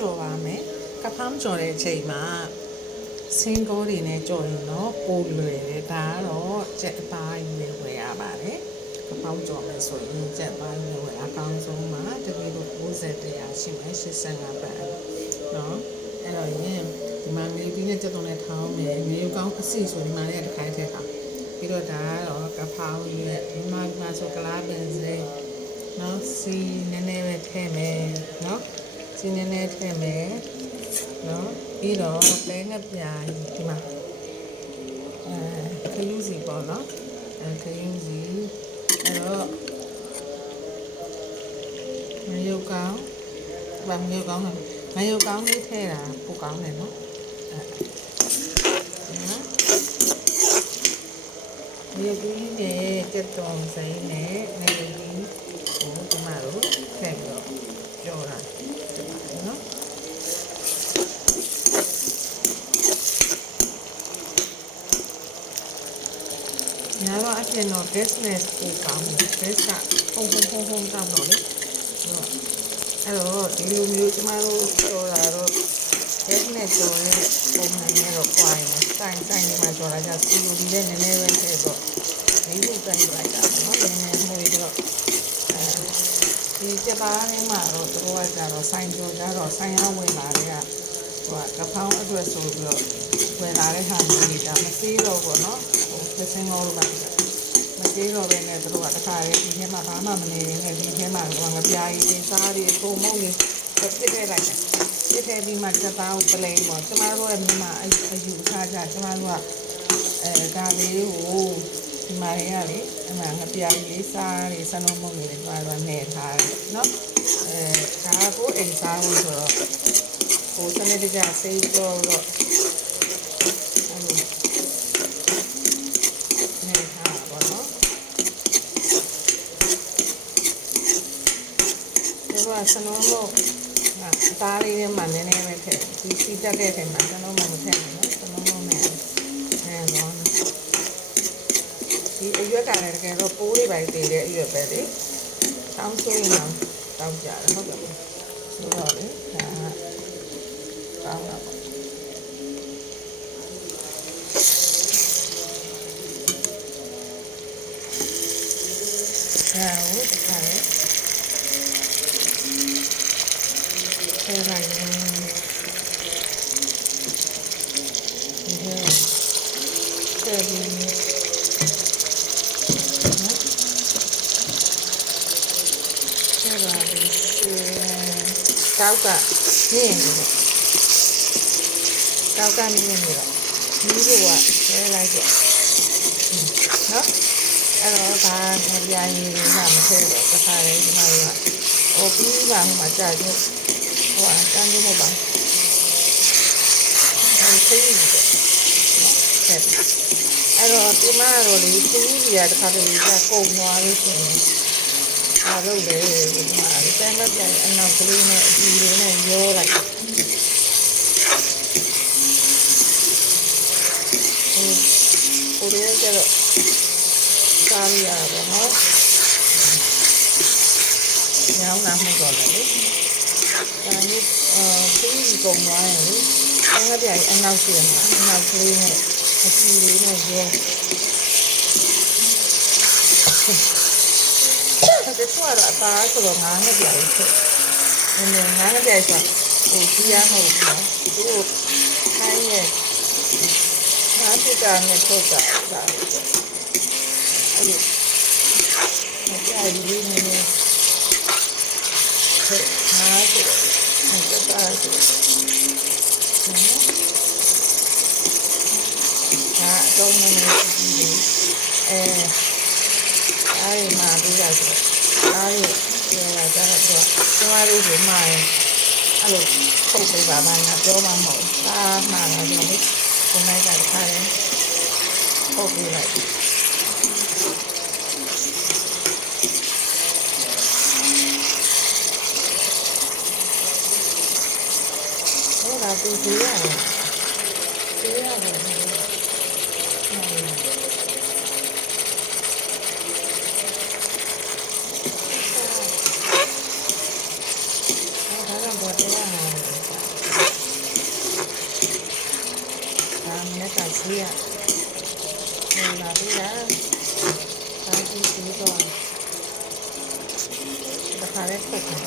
ကြော်ပါမယ်ကဖောင်းကြော်တဲ့အချိန်မှာစင်းကောတွေနဲ့ကြော်ရင်တော့ပိုလွယ်တယ်ဒါကတော့ကြက်အပိုင်းနဲ့ဝယ်ရပါတယ်ကဖောင်းကြော်မယ်ဆိုရင်ကြက်ပိုင်းနဲ့ဝယ်အကောင်းဆုံးမှာတကယ်လို့90တရားရှိမယ်85ဘတ်နော်အဲ့တော့ရင်ဒီမှာမြေပြီးနဲ့ကြက်တုံးနဲ့ထောင်းမယ်မြေကောင်းအစီဆိုဒီမှာလည်းတစ်ခိုင်းထည့်ပါပြီးတော့ဒါကတော့ကဖောင်းရဲ့ဒီမှာဆိုကလားပင်စိနော်စီနည်းနည်းပဲထည့်မယ်နော်စီနည်းနည်းထည့်မယ်နော်ပြီးတော့ပဲငပြာဒီမှာခရူးစီပေါ့နော်ခရူးစီအဲ့တော့မယုတ်ကောင်းဗမယုတ်ကောင်းမယုတ်ကောင်းလေးထည့်တာပိုကောင်းတယ်နော်မယုတ်ကြီးနဲ့ကြက်တုံးစိမ်းနဲ့ငရုတ်ကြီးကိုဒီမှာတော့ထည့်ပြီးတော့ကြော်တာနော်ညာတော့အပြင်တော့ business ကိုကောင်းတယ် business ကပုံတောက်တော့လေအဲ့တော့ဒီလိုမျိုးကျမတို့ပြောတာတော့ business ဆိုရင်ပုံမှန်နဲ့တော့ point ဆိုင်နေမှာပြောတာじゃစီလိုဒီလည်းနည်းနည်းပဲထည့်တော့ဒီလိုတိုင်းလိုက်တာနော်နည်းနည်းမှုပြီးတော့ဒီစပါးလေးမှာတော့တို့ကကြတော့ဆိုင်ကြောကြတော့ဆိုင်ရဝင်လာတဲ့ကကဖောင်းအတွက်ဆိုပြီးတော့ဝယ်လာတဲ့ဟာမျိုးဒါမသေးတော့ဘူးနော်ဟိုစင်းလို့ပါမသေးတော့ပဲနဲ့တို့ကတခါလေးဒီထဲမှာဘာမှမနေနဲ့ဒီထဲမှာငပြားကြီးတင်စားတွေအကုန်မုံလေးပြစ်ထည့်လိုက်တယ်ပြစ်ထည့်ပြီးမှစပါးကိုပလိန်ပေါ့ကျမတို့ရဲ့မြန်မာအယူထားကြကျမတို့ကဒါလေးကိုဒီမှာရလေအမှငပြားကြီးစားတွေစလုံးမုံလေးတွေတော့နေထားတယ်နော်ဒါကိုအိမ်စားလို့ဆိုတော့ဟိုစနေတကြဆေးတော့စလုံးလို့သားလေးနဲ့မှနည်းနည်းပဲထည့်ဒီစီတက်တဲ့ထဲမှာစလုံးမထည့်ဘူးနော်စလုံးလုံးနဲ့တော့ဒီအရွက်ကလည်းတကယ်တော့ပိုးလေးပိုင်းတည်တဲ့အရွက်ပဲလေတောင်းဆိုရင်တောင်းကြတယ်ဟုတ်ကဲ့ဆိုတော့လေဒါကောင်းတာပေါ့ဟုတ်ကဲ့right now. Cao cả nhìn cao cả nhìn rồi như vậy cái này kìa đó cái đó ta dài như làm thế rồi cái hai đấy mà ô bí vàng mà chạy được哇，干咗冇辦，係飛魚嘅，係。အဲ့တော့ဒီမှာတော့လေ飛魚တွေကတစ်ခါတလေကကုန်သွားလို့ဆိုရင်အားလုံးလေဒီမှာတန်းမပြိုင်အနောက်ကလေးနဲ့အဒီလေးနဲ့ရောလိုက်ဟိုလေးကျတော့စားရတာပေါ့နော်ညောင်းတာမှုတော့လေဒါမျိုးပြီးကုန်သွားရင်လေအငှက်ပြိုင်အနောက်ရှိတယ်မှာအနောက်ကလေးနဲ့အကြည့်လေးနဲ့ရောတချို့ကတော့အသားဆိုတော့ငါးငှက်ပြိုင်ဖြစ်နေငါးငှက်ပြိုင်ဆိုဟိုကြီးရမဟုတ်ဘူးနော်သူတို့ခိုင်းရဲ့ငါးပြတာနဲ့ထုတ်တာဒါအဲ့ဒီငှက်ပြိုင်လေးနဲ့ဟာဆိုတော့ဒါအတော့မနေဘူးအဲ့မှာပြီးရဆိုအားရပြောလာကြတော့ကျမတို့ဒီမှာအဲ့လိုထုတ်ပေးပါဘာညာပြောမှမဟုတ်ဒါမှလာကြလို့ဒီမိုက်ကတခါရင်ထုတ်ပေးလိုက်ဒါသူကြည့်ရတယ်ကြည့်ရတယ်ဒါကဘာတရားလဲ ဆေးရလာပြီလားဒါကြည့်ပြီးတော့တခါလေးပုတ်တယ်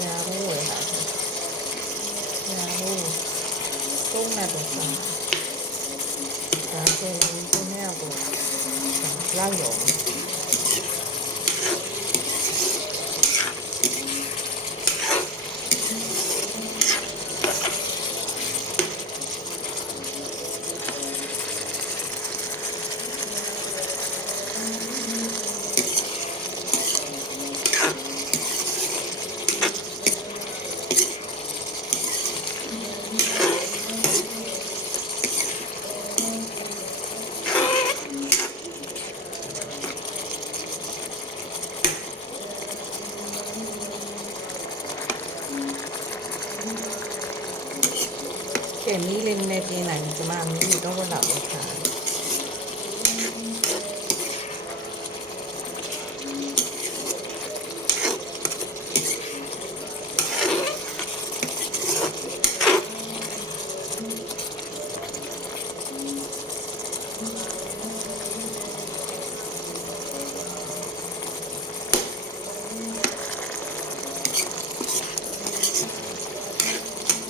ညာဘူးဝယ်လာတယ်ညာဘူးသုံးနဲ့တော့စားဒါဆိုရင်ဒီနေ့ကတော့လောက်ရောကဲမီးလေးနည်းနည်းပြင်းလိုက်ကျွန်မမီးတော့ဘယ်လောက်လဲခါ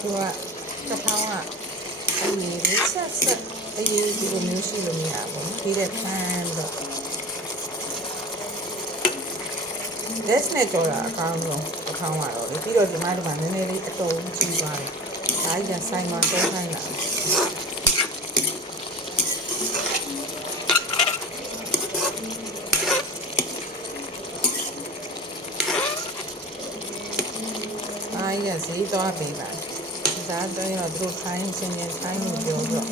သူကกะเพราอ่ะအေးလေးဆက်အေးဒီလိုမျိုးရှိလို့မရဘူးဒီတဲ့ဖန်တော့ this နဲ့ကြော်တာအကောင်းဆုံးအကောင်းပါတော့လေပြီးတော့ဒီမှာဒီမှာနည်းနည်းလေးအတုံးကြီးသွားတယ်ဒါကြီးကဆိုင်မှာသုံးခိုင်းတာအားရဈေးသွားပေးပါဒါတော့သူတို့ခိုင်းချင်းချင်းခိုင်းလို့ပြောတော့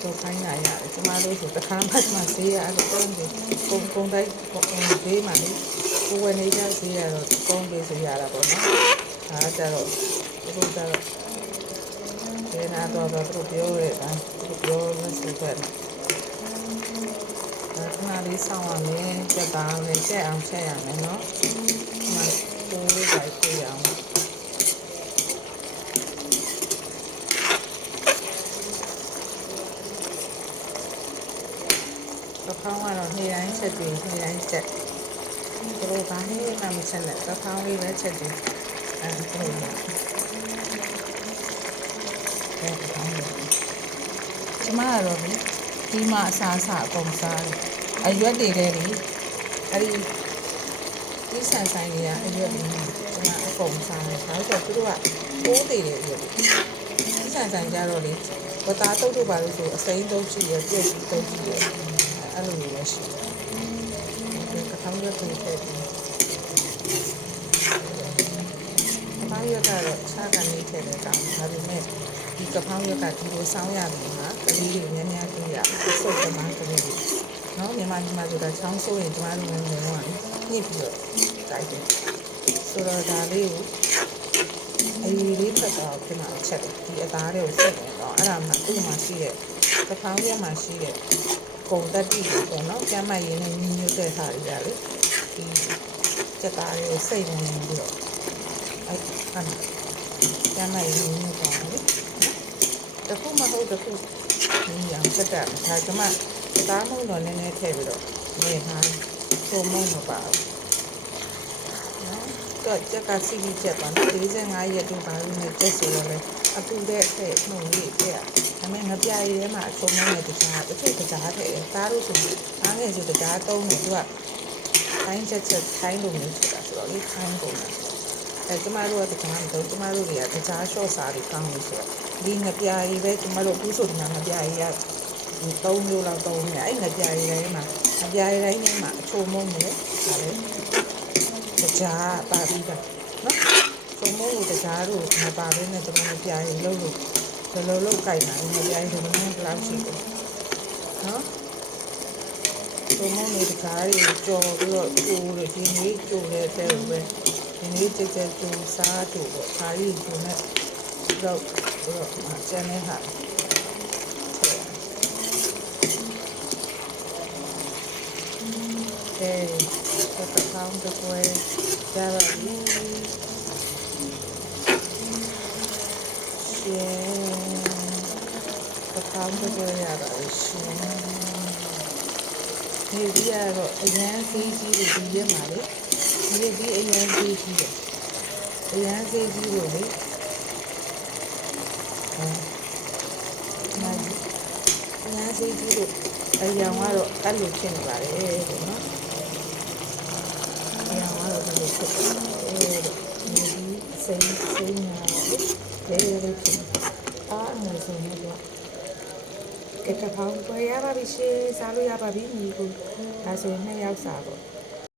သူခိုင်းလာရတယ်ကျမတို့ဆိုတခါမှဈေးရအဲ့တော့ကုန်တိုင်းဈေးမှာလေကိုယ်ဝယ်နေကြဈေးရတော့ကုန်းပေးဈေးရတာပေါ့နော်ဒါကြတော့သူတို့ကြတော့ဒီနာတော့သူတို့ပြောရဲတာသူတို့ပြောလို့ဆိုတော့ဒါခဏလေးစောင့်ရမယ်ကြက်သားလေးကြက်အောင်ချက်ရမယ်နော်ဒီမှာကိုယ်လေးပိုက်ပြရအောင်กะเพราကတော့နေ့တိုင်းချက်ပြီးနေ့တိုင်းချက်သူတို့ဘာနဲ့မှမချက်နဲ့กะเพราလေးပဲချက်ပြီးသူတို့ကျမကတော့ဒီမှာအစားအစာအကုန်စားတယ်အရွက်တွေလည်းအဲ့ဒီဒီဆန်ဆိုင်တွေကအရွက်တွေကျမအကုန်စားတယ်ဒါဆိုသူတို့ကပိုးသေးတယ်အရွက်ဒီဆန်ဆိုင်ကြတော့လေဝတ်သားတုတ်တို့ပါလို့ဆိုအစိမ်းတုတ်ရှိရပြည့်စုံတုတ်ရှိရအဲ့လိုမျိုးရှိတယ်။ကထောင်ရွက်ကိုထည့်ပြီးကပောင်းရွက်ကတော့ခြားကနေထည့်တဲ့ကောင်ဒါပေမဲ့ဒီကပောင်းရွက်ကဒီလိုစောင်းရပြီဟာကလေးတွေများများကြည့်ရစုပ်သမားကလေးတွေနော်မြန်မာပြည်မှာဆိုတာချောင်းဆိုးရင်ကျမတို့လည်းဝင်သွားတယ်ညှစ်ပြီးတော့တိုက်တယ်ဆိုတော့ဒါလေးကိုအယူလေးဖတ်တော့ပြန်လာချက်တယ်ဒီအသားတွေကိုဆက်တယ်တော့အဲ့ဒါမှသူ့မှာရှိတဲ့ကပောင်းရွက်မှာရှိတဲ့ကုန်တက်တိပေါ့နော်ကျမရင်းနဲ့ညီညွတ်တဲ့ဟာတွေကြလေဒီစက်သားတွေကိုစိတ်ဝင်ပြီးတော့အဲ့ကျမရင်းညီညွတ်ပါလေတခုမဟုတ်တခုညီအောင်စက်တာဒါကျမသားမုံတော့နည်းနည်းထည့်ပြီးတော့နေဟာပုံမုံမပါဘူးနော်တော့ကြက်ကစီးချက်ပါနော်45ရက်တို့ပါလို့နေချက်ဆိုတော့လေအပူတဲ့ထည့်နှုံလေးပြဒါပေမဲ့ငပြားရည်ထဲမှာအချုံနဲ့တခြားတစ်ချက်တခြားထည့်သားလို့ဆိုအားငယ်ဆိုတခြားတုံးတယ်သူကခိုင်းချက်ခိုင်းလို့မျိုးဆိုတာဆိုတော့လေခိုင်းကုန်တယ်အဲကျမတို့ကတခြားမတော့ကျမတို့တွေကတခြား short စာတွေကောင်းလို့ဆိုတော့ဒီငပြားရည်ပဲကျမတို့အခုဆိုဒီမှာငပြားရည်က3မျိုးလောက်တုံးနေအဲ့ငပြားရည်တိုင်းမှာငပြားရည်တိုင်းမှာအချုံမုံနဲ့ဒါလေတခြားပါပြီးတာနော်ချုံမုံကိုတခြားတို့မပါဘဲနဲ့ကျမတို့ပြားရည်လုံးလို့ဘယ်လိုလုပ်ကြိုက်မှာငပြားရည်လုံးလုံးလောက်ရှိတယ်နော်ချုံမုံတွေတခြားတွေကြော်ပြီးတော့ကျိုးတယ်ဒီနေ့ကျိုးတဲ့တဲ့ပဲဒီနေ့ကြက်ကြက်ကျိုးစားကျိုးပေါ့ခါရီကျိုးနဲ့တော့ကျန်တဲ့ဟာတစ်ပေါင်းတစ်ပွဲကြပါပြီရှင်တစ်ပေါ ကောင်းတော့ရပါရှင်ဒီဒီကတော့အရန်သေးကြီးလို့ဒီရက်မှာလေဒီအရန်သေးကြီးတယ်အရန်သေးကြီးလို့လေအရန်သေးကြီးလို့အရောင်ကတော့အဲ့လိုဖြစ်နေပါလေပေါ့နော်အရောင်ကတော့ဒီလိုဖြစ်တယ်ဒီစိတ်ညာလေလေးဖြစ်အားနေဆုံးတော့ကဲတဖောင်းပွဲရပါပြီရှင်စားလို့ရပါပြီညီကိုဒါဆိုရင်2 ယောက်စားပေါ့